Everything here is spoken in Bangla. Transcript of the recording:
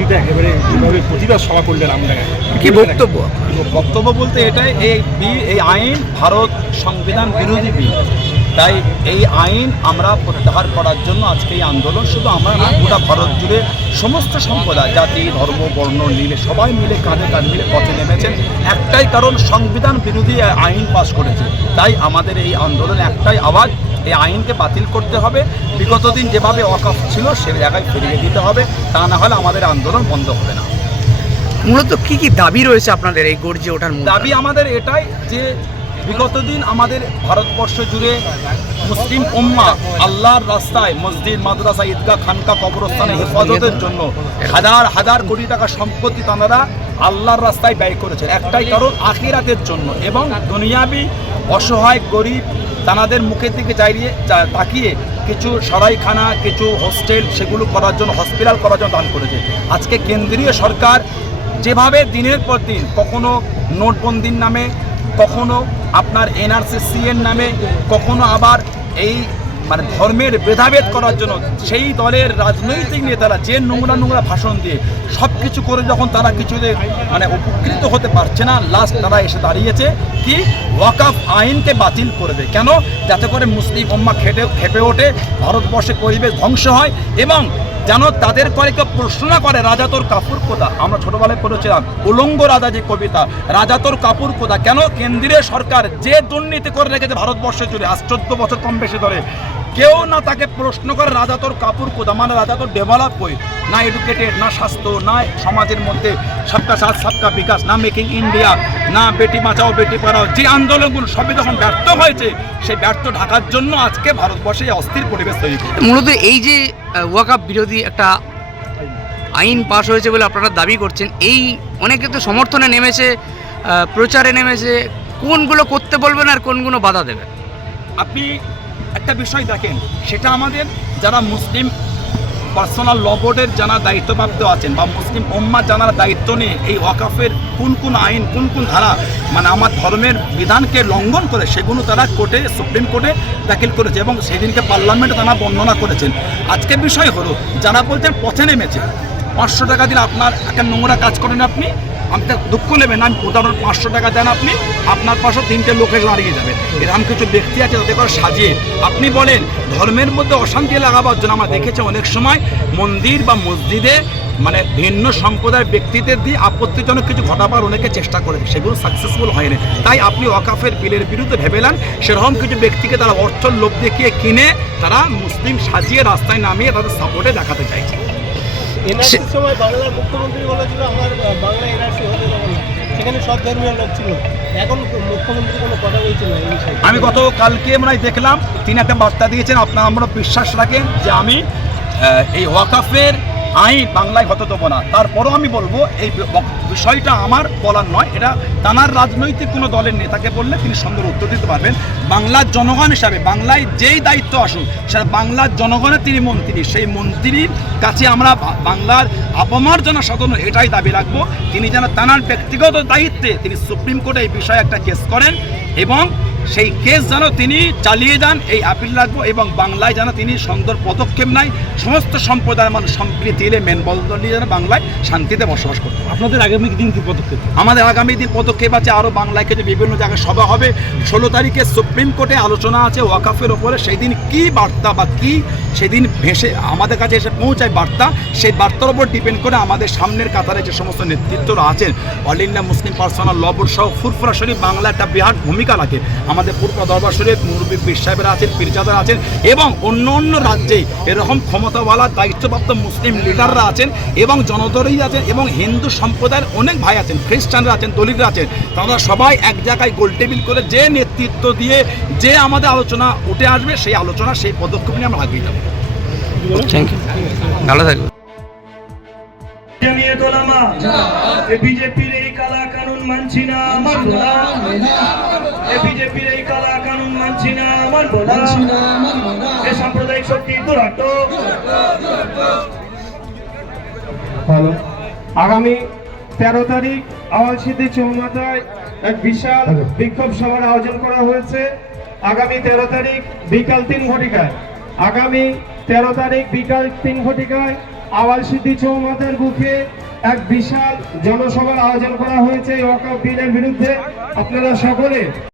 বিরোধিতা একেবারে যেভাবে প্রতিবাদ সভা করলেন আমডাঙ্গায় কি বক্তব্য বক্তব্য বলতে এটাই এই বিল এই আইন ভারত সংবিধান বিরোধী বিল তাই এই আইন আমরা প্রত্যাহার করার জন্য আজকে এই আন্দোলন শুধু আমরা না গোটা ভারত জুড়ে সমস্ত সম্প্রদায় জাতি ধর্ম বর্ণ মিলে সবাই মিলে কাঁধে কাঁধ মিলে পথে নেমেছেন। একটাই কারণ সংবিধান বিরোধী আইন পাশ করেছে। তাই আমাদের এই আন্দোলন একটাই আওয়াজ এই আইনকে বাতিল করতে হবে। বিগত দিন যেভাবে ওয়াকফ ছিল সে জায়গায় ফিরিয়ে দিতে হবে। তা না হলে আমাদের আন্দোলন বন্ধ হবে না। মূলত কি কি দাবি রয়েছে আপনাদের এই গর্জে ওঠার দাবি আমাদের এটাই যে বিগত দিন আমাদের ভারতবর্ষ জুড়ে মুসলিম উম্মা আল্লাহর রাস্তায় মসজিদ মাদ্রাসা ঈদগাহ খানকা কবরস্থানে হেফাজতের জন্য হাজার হাজার কোটি টাকা সম্পত্তি তাঁরা আল্লাহর রাস্তায় ব্যয় করেছে একটাই কারণ আখিরাতের জন্য। এবং দুনিয়াবি অসহায়, গরিব, তানাদের মুখের দিকে চাইয়ে তাকিয়ে কিছু সরাইখানা, কিছু হোস্টেল সেগুলো করার জন্য, হসপিটাল করার জন্য দান করেছে। আজকে কেন্দ্রীয় সরকার যেভাবে দিনের পর দিন কখনো নোটবন্দির নামে, কখনো আপনার এনআরসিসি এর নামে, কখনো আবার এই মানে ধর্মের ভেদাভেদ করার জন্য সেই দলের রাজনৈতিক নেতারা যে নোংরা নোংরা ভাষণ দিয়ে সব কিছু করে যখন তারা কিছুতে মানে উপকৃত হতে পারছে না লাস্ট তারা এসে দাঁড়িয়েছে কি ওয়াকাফ আইনকে বাতিল করে দেয় কেন? যাতে করে মুসলিম উম্মা খেটে, খেপে ওঠে, ভারতবর্ষে পরিবেশ ধ্বংস হয় এবং যেন তাদের করে কেউ প্রশ্ন করে, রাজা তোর কাপুর কোথা আমরা ছোটবেলায় পড়েছিলাম, উলঙ্গ রাজা যে কবিতা, রাজা তোর কাপুর কোথা কেন? কেন্দ্রীয় সরকার যে দুর্নীতি করে রেখেছে ভারতবর্ষে জুড়ে, আজ চোদ্দ বছর কম বেশি ধরে কেউ না তাকে প্রশ্ন করে রাজা তোর কাপুর কোথা মানে রাজা তোর ডেভেলপ হই না এডুকেটেড না স্বাস্থ্য না সমাজের মধ্যে সবকা সাথ সবকা বিকাশ না মেকিং ইন্ডিয়া না বেটি বাঁচাও বেটি পড়াও। যে আন্দোলনগুলো সবই যখন ব্যর্থ হয়েছে সেই ব্যর্থ ঢাকার জন্য আজকে ভারতবর্ষে অস্থির পরিবেশ তৈরি। মূলত এই যে ওয়াকাপ বিরোধী একটা আইন পাশ হয়েছে বলে আপনারা দাবি করছেন এই অনেকে তো সমর্থনে নেমেছে প্রচারে নেমেছে কোনগুলো করতে বলবেন আর কোনগুলো বাধা দেবেন? আপনি একটা বিষয় দেখেন, সেটা আমাদের যারা মুসলিম পার্সোনাল ল বোর্ডের যারা দায়িত্বপ্রাপ্ত আছেন বা মুসলিম উম্মার জানার দায়িত্ব নিয়ে এই ওয়াকাফের কোন কোন আইন, কোন কোন ধারা মানে আমার ধর্মের বিধানকে লঙ্ঘন করে সেগুলো তারা কোর্টে, সুপ্রিম কোর্টে দাখিল করেছে এবং সেদিনকে পার্লামেন্টে তারা বর্ণনা করেছেন। আজকের বিষয় হলো, যারা বলছেন পথে নেমেছে, পাঁচশো টাকা দিলে আপনার একটা নোংরা কাজ করেন আপনি আমি তো দুঃখ নেবেন আমি উদাহরণ পাঁচশো টাকা দেন আপনি, আপনার পাশে তিনটে লোক দাঁড়িয়ে যাবে। এরকম কিছু ব্যক্তি আছে তাদের করে সাজিয়ে, আপনি বলেন, ধর্মের মধ্যে অশান্তি লাগাবার জন্য আমরা দেখেছি অনেক সময় মন্দির বা মসজিদে মানে ভিন্ন সম্প্রদায়ের ব্যক্তিদের দিয়ে আপত্তিজনক কিছু ঘটাবার অনেকে চেষ্টা করেছে, সেগুলো সাকসেসফুল হয়নি। তাই আপনি ওয়াকাফের বিলের বিরুদ্ধে ভেবেলেন সেরকম কিছু ব্যক্তিকে তারা অর্থ লোভ দেখিয়ে কিনে, তারা মুসলিম সাজিয়ে রাস্তায় নামিয়ে তাদের সাপোর্টে দেখাতে চাইছে। সময় বাংলার মুখ্যমন্ত্রী বলেছিল, আমার সেখানে সব ধর্মীয় লোক ছিল। এখন মুখ্যমন্ত্রী কোনো কথা বিষয়ে। আমি গত কালকে মনে দেখলাম, তিনি একটা বার্তা দিয়েছেন, আপনার আমরা বিশ্বাস রাখেন যে আমি এই ওয়াকাফের আইন বাংলায় হতে দেবো না। তারপরও আমি বলব, এই বিষয়টা আমার বলার নয়। এটা তানার রাজনৈতিক কোনো দলের নেতাকে বললে তিনি সুন্দর উত্তর দিতে পারবেন। বাংলার জনগণ হিসাবে, বাংলায় যেই দায়িত্ব আসুক, সেটা বাংলার জনগণের তিনি মন্ত্রী, সেই মন্ত্রীর কাছে আমরা বাংলার অপমার্জনা সদন এটাই দাবি রাখব। তিনি যেন তানার ব্যক্তিগত দায়িত্বে তিনি সুপ্রিম কোর্টে এই বিষয়ে একটা কেস করেন এবং সেই কেস যেন তিনি চালিয়ে যান এই আপিল রাখব এবং বাংলায় যেন তিনি সুন্দর পদক্ষেপ নেয় সমস্ত সম্প্রদায়ের মানুষ সম্প্রীতি এলে মেন বদল নিয়ে যেন বাংলায় শান্তিতে বসবাস করতে। আপনাদের আগামী দিন কি পদক্ষেপ? আমাদের আগামী দিন পদক্ষেপ আছে আরও বাংলায় যে বিভিন্ন জায়গায় সভা হবে। ষোলো তারিখে সুপ্রিম কোর্টে আলোচনা আছে ওয়াকাফের ওপরে সেই দিন কী বার্তা বা কী সেদিন ভেসে আমাদের কাছে এসে পৌঁছায় বার্তা সেই বার্তার ওপর ডিপেন্ড করে আমাদের সামনের কাতারে যে সমস্ত নেতৃত্বরা আছেন all India Muslim personal law board সহ ফুরফুরা শরীফ বাংলা একটা বিরাট ভূমিকা রাখে। আমাদের পূর্ব দরবার শরীফ মুরব্বী পীর সাহেবেরা আছেন পীরজাদারা আছেন এবং অন্য অন্য রাজ্যেই এরকম ক্ষমতাওয়ালা দায়িত্বপ্রাপ্ত মুসলিম লিডাররা আছেন এবং জনদরই আছেন এবং হিন্দু সম্প্রদায়ের অনেক ভাই আছেন খ্রিস্টানরা আছেন দলিতরা আছেন। তারা সবাই এক জায়গায় গোল টেবিল করে যে নেতৃত্ব দিয়ে যে আমাদের আলোচনা উঠে আসবে সেই আলোচনা সেই পদক্ষেপ নিয়ে আমরা আগিয়ে যাব থ্যাংক ইউ ভালো থাকবে বিজেপির এই কালা কানুন মানছি না মানবো না। এ বিজেপির এই কালা কানুন মানছি না মানবো না এ সাম্প্রদায়িক শক্তি দুরাট। ভালো আগামী তেরো তারিখ আওয়ালসিদ্ধি চৌমাথায় এক বিশাল বিক্ষোভ সভার আয়োজন করা হয়েছে। আগামী তেরো তারিখ বিকাল তিন ঘটিকায়। আগামী তেরো তারিখ বিকাল তিন ঘটিকায় আওয়াল সিদ্ধি চৌমাথার বুকে এক বিশাল জনসভার আয়োজন করা হয়েছে এই ওয়াকফ বিলের বিরুদ্ধে। আপনারা সকলে